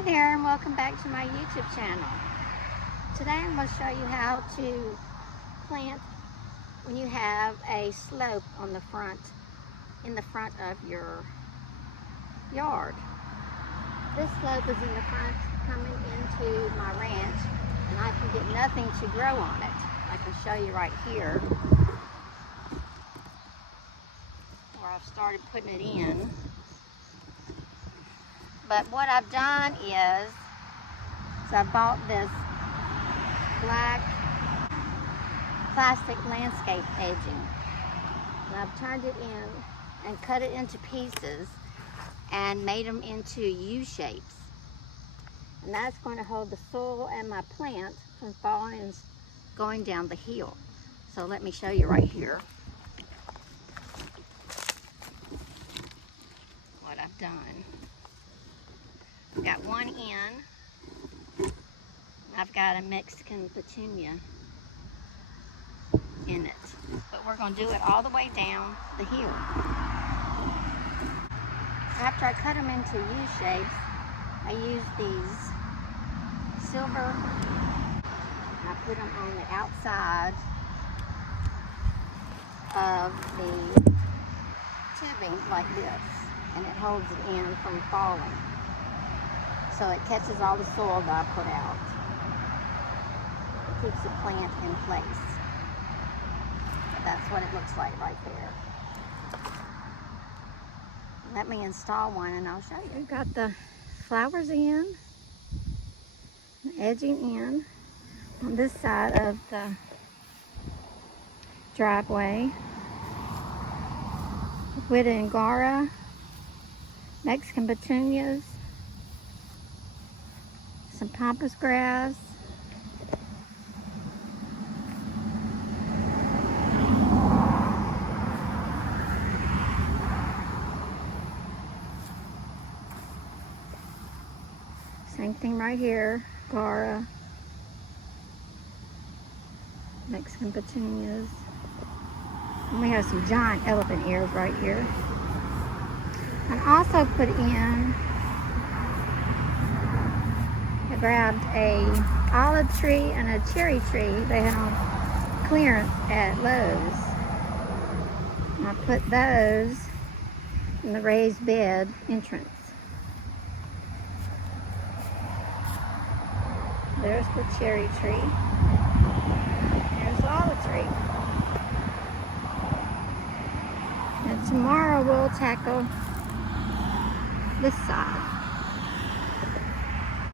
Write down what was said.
Hi there, and welcome back to my YouTube channel. Today I'm going to show you how to plant when you have a slope on the front, in the front of your yard. This slope is in the front coming into my ranch, and I can get nothing to grow on it. I can show you right here where I've started putting it in. But what I've done is I bought this black plastic landscape edging, and I've turned it in and cut it into pieces and made them into U-shapes. And that's going to hold the soil and my plant from falling and going down the hill. So let me show you right here what I've done. I've got one in. I've got a Mexican petunia in it. But we're going to do it all the way down the hill. After I cut them into U-shapes, I use these silver. I put them on the outside of the tubing like this, and it holds it in from falling. So it catches all the soil that I put out. It keeps the plant in place. That's what it looks like right there. Let me install one and I'll show you. We've got the flowers in, the edging in on this side of the driveway. With Angora, Mexican petunias, some pampas grass, same thing right here, Gara, Mexican petunias, and we have some giant elephant ears right here. And also put in, I grabbed a olive tree and a cherry tree they had on clearance at Lowe's. And I put those in the raised bed entrance. There's the cherry tree. There's the olive tree. And tomorrow we'll tackle this side.